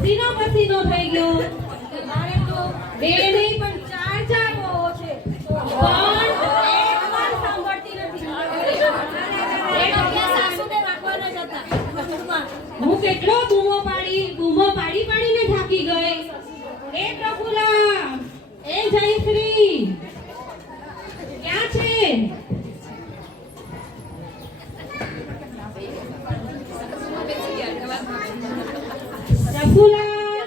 પસીનો પસીનો થઈ ગયો. મારે તો બે નહીં પણ ચાર ચાર બહુ છે. પણ એક વાર સાંભળતી નથી. સાસુને રાખવાના જ હતા. હું કેટલો બૂમો પાડીને થાકી ગઈ. એ પ્રફુલ્લા, એ જયશ્રી ક્યાં છે? પ્રફુલ્લા,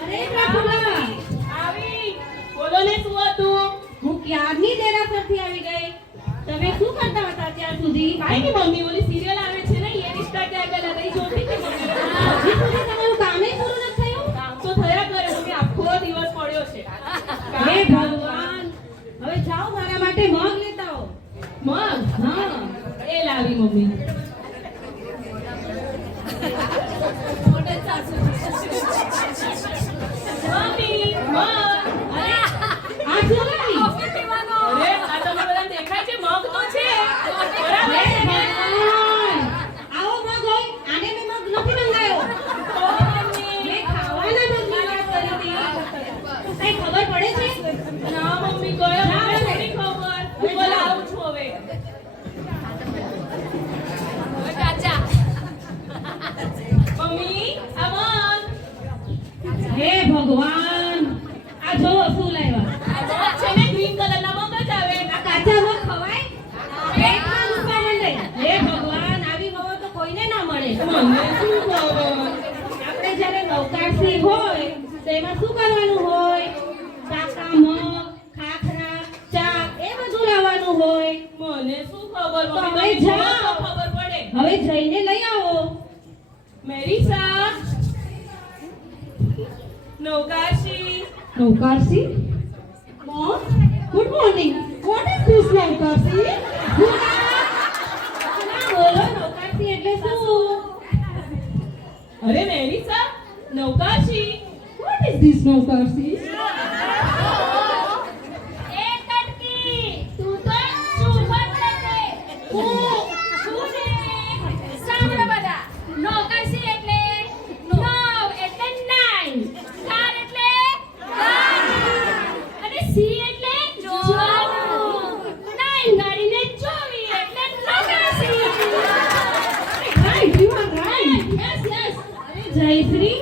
અરે પ્રફુલ્લા, આવી બોલો ને શું હતું? હું ક્યારની દેરાસરથી આવી ગઈ. તમે શું કરતા હતા ત્યાર સુધી? કાઈ કે મમ્મી ઓલી સિરિયલ આવે છે ને યે રિશ્તા ક્યા कहलाता है જોતી કે મમ્મી હજી સુધી તમારું કામે પૂરું નથી થયું? કામ તો થયા કરે મમ્મી આખો દિવસ પડ્યો છે. હે ભગવાન, હવે જાઓ મારા માટે મગ લેતા આવો. મગ હા, એ લાવી મમ્મી. મમ્મી મગ. અરે આ શું લાવી? અરે આ તમને બધાને દેખાય છે મગ તો છે બરાબર હે છે ને? ભગવાન, આવો મગ હોય. આને મેં મગ નથી મંગાયો. મેં ખાવાના મગની વાત કરી હતી. કઈ ખબર પડે છે? ના મમ્મી ગયો મને નથી ખબર. હું બોલાવું છું હવે. મમ્મી આ મગ. હે ભગવાન, આ જોવો શું લાવ્યા. આ મગ છે ને ગ્રીન કલરના મગ જ આવે. આ કાચા મગ ખવાય? પેટમાં દુખવા માંડે. હે ભગવાન, આવી વહુ તો કોઈને ના મળે. મને શું ખબર? આપણે જ્યારે નવકારસી હોય તો એમાં શું કરવાનું હોય? પાકા મગ, ખાખરા, ચા એ બધું લાવવાનું હોય. મને શું ખબર તો મમ્મી? હવે તમે જાઓ. જાઓ તો ખબર પડે. હવે જઈને લઈ આવો. મેરીસા નવકાશી નવકારસી? Mom, good morning. What is this નવકારસી? બોલો, નવકારસી એટલે શું? અરે મેરીસા નવકાશી. What is this નવકારસી? એ કટકી તું તો સુપર છે. શું છે? સાંભળો બધા. નવકાશી એટલે નવ એટલે 9, કાર એટલે અને સી એટલે 94, 9 ગાડીને 24 એટલે નવકાશી. Right, you are right. Yes yes. અરે જયશ્રી,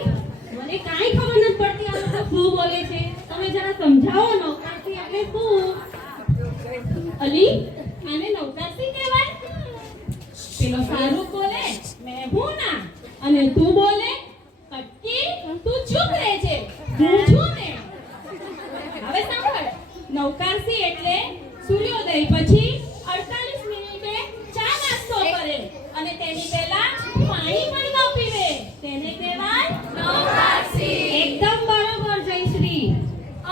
મને કાંઈ ખબર નથી પડતી આ લોકો શું બોલે છે. તમે જરા સમજાવો. નવકારસી એટલે શું? અલી આને નવકાશી કહેવાય. પેલો શાહરુખ બોલે મેં હું ના, અને તું બોલે કટકી તું ચૂપ રહે છે હું છું ને. હવે સાંભળ, નવકાશી એટલે સૂર્યોદય પછી 48 મિનિટે ચા નાસ્તો કરે અને તેની પહેલા પાણી પણ ન પીવે તેને કહેવાય નવકાશી. એકદમ બરોબર જયશ્રી.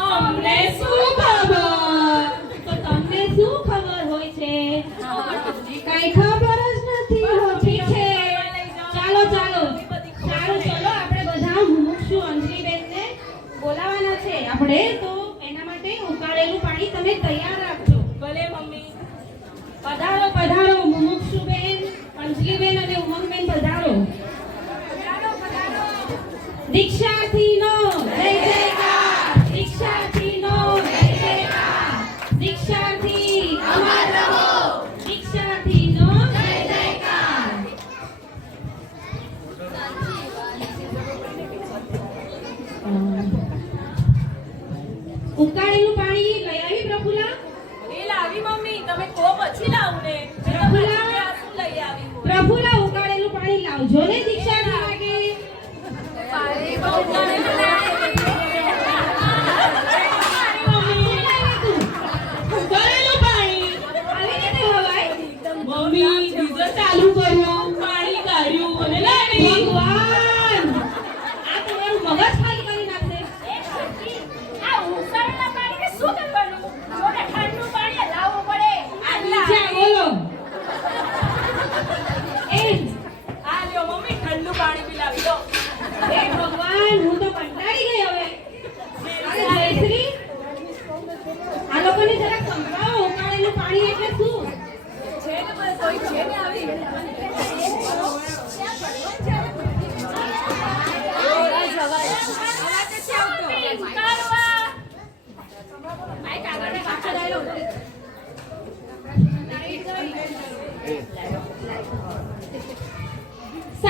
અમને શું ખબર? તો તમને શું ખબર હોય છે? કાંઈ ખબર જ નથી હોતી છે. ચાલો સારું, ચલો આપણે બધા મુમુક્ષુ અંજલીબેનને બોલાવવાના છે આપણે. તો એના માટે ઉકાળેલું પાણી તમે તૈયાર રાખજો. ભલે મમ્મી. પધારો મુમુક્ષુબેન, અંજલીબેન અને ઉમંગબેન પધારો. દીક્ષાર્થીનો જય જયકાર, દીક્ષાર્થીનો જય જયકાર, દીક્ષાર્થી અમર રહો, દીક્ષાર્થીનો જય જયકાર. ઉકાળેલું પાણી લઈ આવી પ્રફુલ્લા? એ લાવી મમ્મી, તમે કો પછી લાવું ને. પ્રફુલ્લા, આ શું લઈ આવી? પ્રફુલ્લા ઉકાળેલું પાણી લાવજો ને દીક્ષાર્થી માટે. પાણી બહુ ઉકાળેલું લાગે. ઉકાળેલું પાણી આવી રીતે ખવાય? મમ્મી ગીઝર ચાલુ કર્યું, પાણી કાઢ્યું અને લાવી. ભગવાન, આ તમારું મગજ ખાલી કરી નાખશે. આ ઉકાળેલા પાણીને શું કરવાનું? જોને ઠંડુ પાણી લાવવું પડે. આ નીચે બોલો. આ લ્યો મમ્મી ઠંડુ પાણી પીલાવી દો. હે ભગવાન, હું તો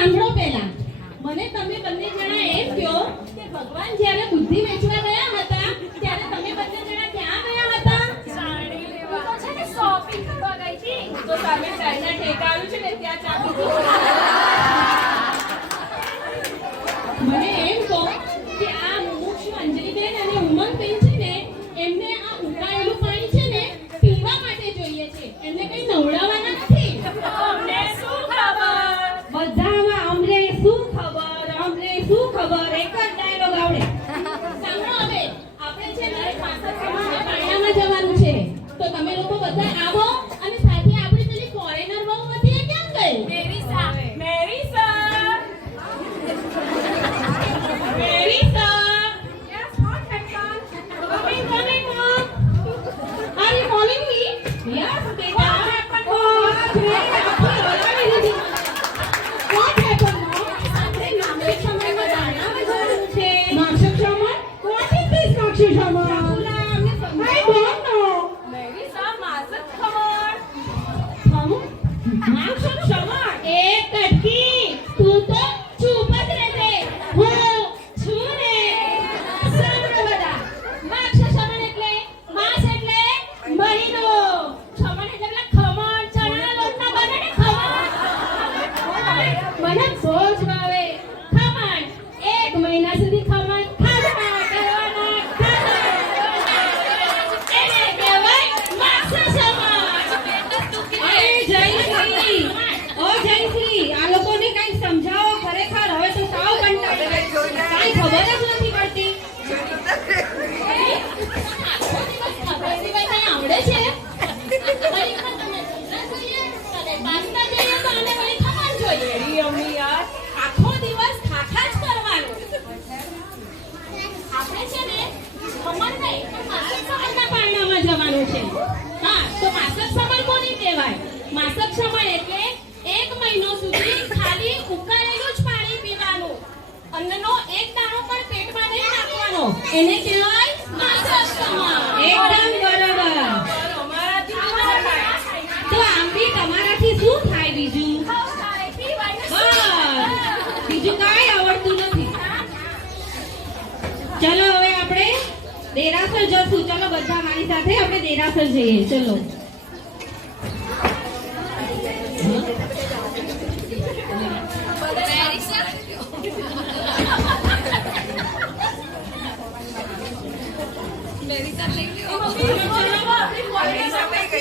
સાંભળો પહેલા. મને તમે બંને જણા એમ કહો કે ભગવાન જ્યારે બુદ્ધિ વેચવા ગયા હતા ત્યારે તમે બંને જણા ક્યાં ગયા હતા? સાડી લેવા તો છે ને શોપિંગ કરવા ગઈ હતી. તો સામે ચાઇના ઠેકાણું છે ને ત્યાં ચાલી ગઈ. મને એમ કહો કે આ મુમુક્ષુ અંજલિબેન અને ઉમંગબેન છે ને એમને આ ઉકાળેલું પાણી છે ને પીવા માટે જોઈએ છે, એમને કઈ નવડાવવાના નથી. અમને શું ખબર? બધામાં અમને શું ખબર, અમને શું ખબર, એક જ ડાયલોગ આવડે. સાંભળો હવે, આપણે છે ને પાછળ સમાજના પારણામાં જવાનું છે. તો તમે લોકો બધા આવો અને સાથે આપણી પેલી ફોરેનર વહુ હતી એ કેમ ગઈ? મેરીસા, મેરીસા. મેરીસા, Yes, what happened? coming, mom. Are you calling me? Yes, બેટા. What happened, mom? આપણે નામદેવ સમાજમાં પારણામાં જવાનું છે. માક્ષર Shamal? What is this માક્ષર Shamal? બોલા, અમને I સમજાવો. don't know. મેરીસા, માસક ખબર. માક્ષર શામળ? એ કટકી, તું તો ચૂપ જ રહેજે. હું છું ને. સાંભળો બધા. માક્ષર શમન એટલે માસ એટલે મહિનો. શમન એટલે પેલા ખમણ, ચણાના લોટના બને ને ખમણ. મને બહુ જ ભાવે ખમણ. 1 મહિના સુધી ખમણ ખાધા કરવાના, એને કહેવાય માક્ષર શમન. અરે જયશ્રી, ઓ જયશ્રી, આ લોકોને કંઈક સમજાવો ખરેખર. હવે તો સાવ કંટાળી ગઈ. કાંઈ ખબર જ નથી પડતી. આવડે છે? પરીક્ષા તમને ઢોકળા જોઈએ, તને પાસ્તા જોઈએ તો આને વળી ખમણ જોઈએ. મેરી અમ્મી યાર. આખો દિવસ ખાખા જ કરવાનું. આપણે છે ને ખમણ નહીં પણ માસક સમયના પારણામાં જવાનું છે. હા, તો માસક સમય કોને કહેવાય? માસક સમય એટલે 1 મહિનો સુધી ખાલી ઉકાળેલું જ પાણી પીવાનું. અન્નનો એક દાણો પણ પેટમાં નહીં નાખવાનો. એને કહેવાય માસક સમય. એકદમ બરાબર. અમારાથી તમારા થાય. તો આમ બી તમારાથી શું થાય બીજું? ખાવડાવે, પીવાય ને બસ, બીજું કાંઈ આવડતું નથી. ચલો હવે આપણે દેરાસર જશું. ચલો બધા મારી સાથે આપણે દેરાસર જઈએ. ચલો.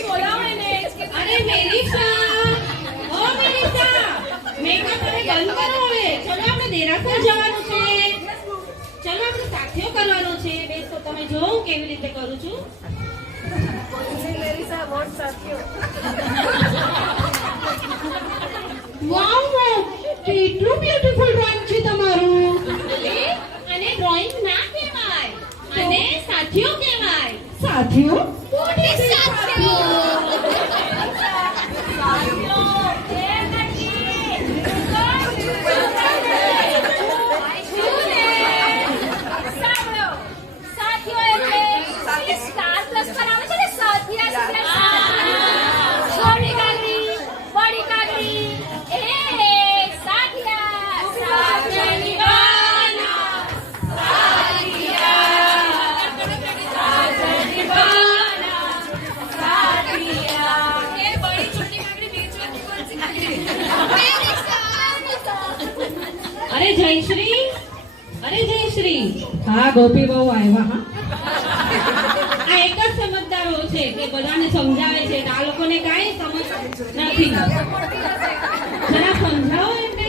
બોલાવે ને. અરે મેરીસા, ઓ મેરીસા, મેકઅપ હવે બંધ કરો હવે. ચલો આપણે દેરાસર જવાનું છે. ચલો આપણે સાથીઓ કરવાનો છે. બેસ તો તમે જો હું કેવી રીતે કરું છું. મેરીસા, વોટ સાથીઓ. વાવ વાવ, કેટલું બ્યુટીફુલ ડ્રોઈંગ છે તમારું. અને ડ્રોઈંગ ના કહેવાય, અને સાથીઓ કહેવાય. સાથીઓ? સાથીઓ, એ નથી. સાંભળો, સાથીઓ એટલે સ્ટાર પ્લસ પર આવે છે ને સાથિયા. છોટી કાગડી, બડી કાગડી, એ સાથિયા. સાથિયાની બાના, સાથિયા, સાથિયાની બાના, સાથિયા. એ બડી છોટી કાગડી વેચવાની કોણ છે? અરે જયશ્રી, અરે જયશ્રી. હા ગોપી બહુ આવ્યા. હા, આ એક જ સમજદારો છે કે બધાને સમજાવે છે. આ લોકોને કાંઈ સમજ નથી. જરા સમજાવો એમને.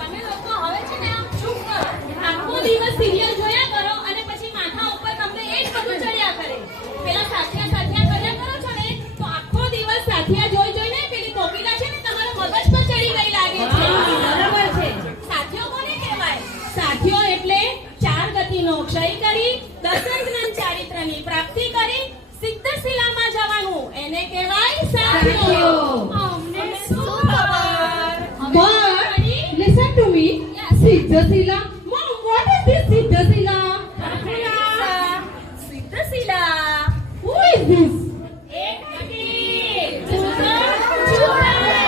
તમે લોકો હવે છે ને આમ ચૂપ કરો. આખો દિવસ સિરિયલ જોયા કરો અને પછી માથા ઉપર તમને એ જ બધું ચડ્યા કરે. પેલા સાથિયા કર્યા કરો છો ને તો આખો દિવસ સાથિયા જોઈને પેલી કોકિલા છે ને તમારા મગજ પર ચડી ગઈ લાગે છે. બરાબર છે. સાથીઓ કોને કહેવાય? સાથીઓ એટલે 4 ગતિનો ક્ષય કરી દશરથના ચારિત્રની પ્રાપ્તિ કરી સિદ્ધશિલામાં જવાનું. એને કહેવાય સાથીઓ. અમને શું ખબર? But listen to me. Siddhasila. Mom, what is this Siddhasila? Siddhshila. Who is this? એક મિનિટ. તું તો ચૂપ રહે.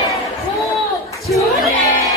હું ચૂપ રહે.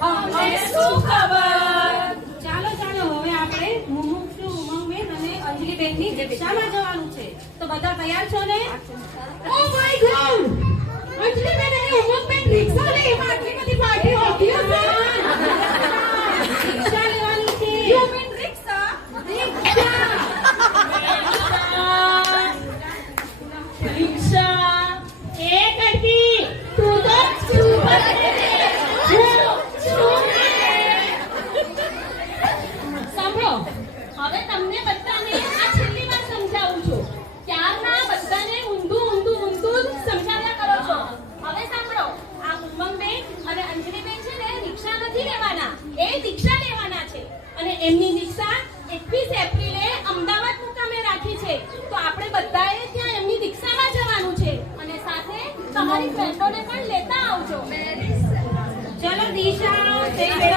અમને શું ખબર? ચાલો ચાલો હવે આપણે મુમુક્ષુ ઉમંગબેન અને અંજલિબેનની રિક્ષામાં જવાનું છે તો બધા તૈયાર છો ને ઓ માય ગોડ અંજલિબેન અને ઉમંગબેન રિક્ષા લે એમાં આટલી બધી પાર્ટી હોતી હશે રિક્ષા લેવાની છે You mean રિક્ષા? રિક્ષા એ કરતી તું તો ચૂપ જ રહે. સાંભળો હવે તમને બધાને આ છેલ્લી વાર સમજાવું છું ક્યારના બધાને ઊંધું સમજાવ્યા કરો છો. હવે સાંભળો આ ઉમંગબેન અને અંજલિબેન છે ને રિક્ષા નથી લેવાના એ દીક્ષા લેવાના છે અને એમની દીક્ષા 21 એપ્રિલે અમદાવાદ મુકામે રાખી છે તો આપણે બધાએ ત્યાં એમની દીક્ષામાં જવાનું છે અને સાથે તમારી ફ્રેન્ડોને પણ લેતા આવજો. ચલો દિશા જય શ્રી